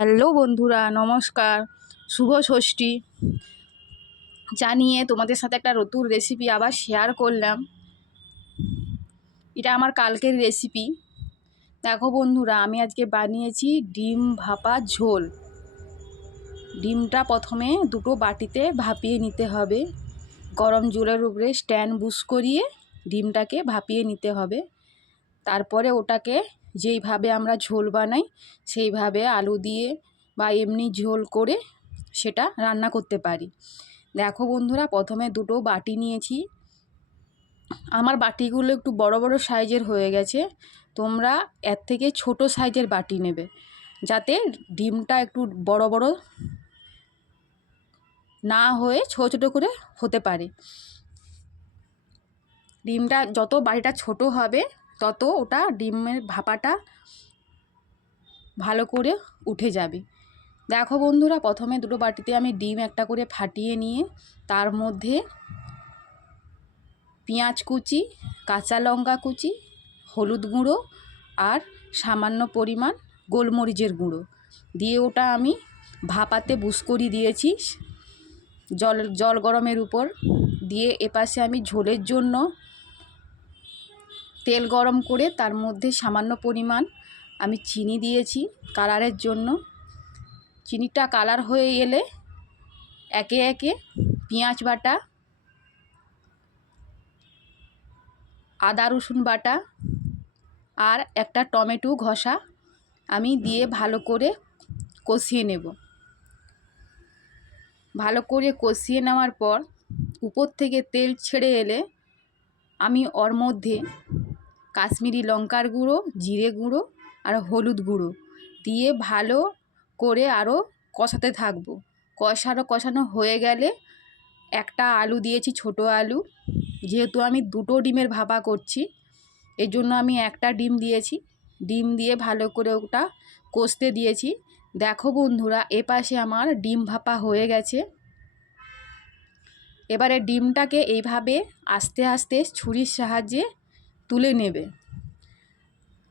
Hello বন্ধুরা, নমস্কার। শুভ ষষ্ঠী জানিয়ে তোমাদের সাথে একটা নতুন রেসিপি আবার শেয়ার করলাম। এটা আমার কালকের রেসিপি। দেখো বন্ধুরা, আমি আজকে বানিয়েছি ডিম ভাপা ঝোল। ডিমটা প্রথমে দুটো বাটিতে ভাপিয়ে নিতে হবে। গরম জলের উপরে স্ট্যান্ড বুশ করিয়ে ডিমটাকে ভাপিয়ে নিতে হবে। তারপরে ওটাকে যেইভাবে আমরা ঝোল বানাই সেইভাবে আলু দিয়ে বা এমনি ঝোল করে সেটা রান্না করতে পারি। দেখো বন্ধুরা, প্রথমে দুটো বাটি নিয়েছি। আমার বাটিগুলো একটু বড় বড় সাইজের হয়ে গেছে। তোমরা এর থেকে ছোট সাইজের বাটি নেবে, যাতে ডিমটা একটু বড় বড় না হয়ে ছোটো ছোটো করে হতে পারে। ডিমটা যত বাটিটা ছোট হবে তত ওটা ডিমের ভাপাটা ভালো করে উঠে যাবে। দেখো বন্ধুরা, প্রথমে দুটো বাটিতে আমি ডিম একটা করে ফাটিয়ে নিয়ে তার মধ্যে পেঁয়াজ কুচি, কাঁচা লঙ্কা কুচি, হলুদ গুঁড়ো আর সামান্য পরিমাণ গোলমরিচের গুঁড়ো দিয়ে ওটা আমি ভাপাতে বুশ করে দিয়েছি জল গরমের উপর দিয়ে। এপাশে আমি ঝোলের জন্য তেল গরম করে তার মধ্যে সামান্য পরিমাণ আমি চিনি দিয়েছি কালারের জন্য। চিনিটা কালার হয়ে এলে একে একে পেঁয়াজ বাটা, আদা রসুন বাটা আর একটা টমেটো ঘষা আমি দিয়ে ভালো করে কষিয়ে নেব। ভালো করে কষিয়ে নেওয়ার পর উপর থেকে তেল ছেড়ে এলে আমি ওর মধ্যে কাশ্মীরি লঙ্কার গুঁড়ো, জিরে গুঁড়ো আর হলুদ গুঁড়ো দিয়ে ভালো করে আরও কষাতে থাকবো। কষানো হয়ে গেলে একটা আলু দিয়েছি, ছোট আলু। যেহেতু আমি দুটো ডিমের ভাপা করছি এই জন্য আমি একটা ডিম দিয়েছি। ডিম দিয়ে ভালো করে ওটা কষতে দিয়েছি। দেখো বন্ধুরা, এপাশে আমার ডিম ভাপা হয়ে গেছে। এবারে ডিমটাকে এইভাবে আস্তে আস্তে ছুরির সাহায্যে তুলে নেবে।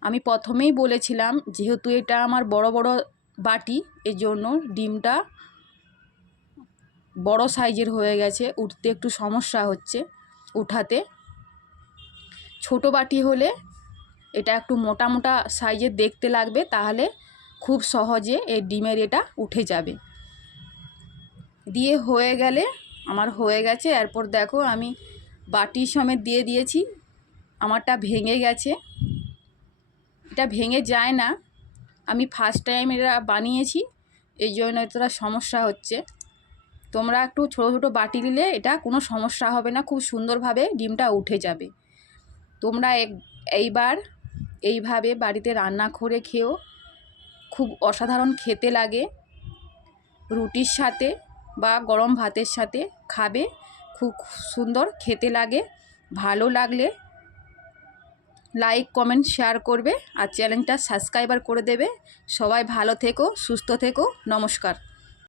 আমি প্রথমেই বলেছিলাম যেহেতু এটা আমার বড় বড় বাটি, এই জন্য ডিমটা বড় সাইজের হয়ে গেছে, উঠতে একটু সমস্যা হচ্ছে উঠাতে। ছোট বাটি হলে এটা একটু মোটা মোটা সাইজের দেখতে লাগবে, তাহলে খুব সহজে এই ডিমের এটা উঠে যাবে। দিয়ে হয়ে গেলে আমার হয়ে গেছে। এরপর দেখো আমি বাটি সমেত দিয়ে দিয়েছি। আমারটা ভেঙে গেছে। এটা ভেঙে যায় না, আমি ফার্স্ট টাইম এটা বানিয়েছি এই জন্য এতটা সমস্যা হচ্ছে। তোমরা একটু ছোটো ছোটো বাটি নিলে এটা কোনো সমস্যা হবে না, খুব সুন্দরভাবে ডিমটা উঠে যাবে। তোমরা এইবার এইভাবে বাড়িতে রান্না করে খেও, খুব অসাধারণ খেতে লাগে। রুটির সাথে বা গরম ভাতের সাথে খাবে, খুব সুন্দর খেতে লাগে। ভালো লাগলে লাইক, কমেন্ট, শেয়ার করবে আর চ্যানেলটা সাবস্ক্রাইবার করে দেবে। সবাই ভালো থেকো, সুস্থ থেকো, নমস্কার।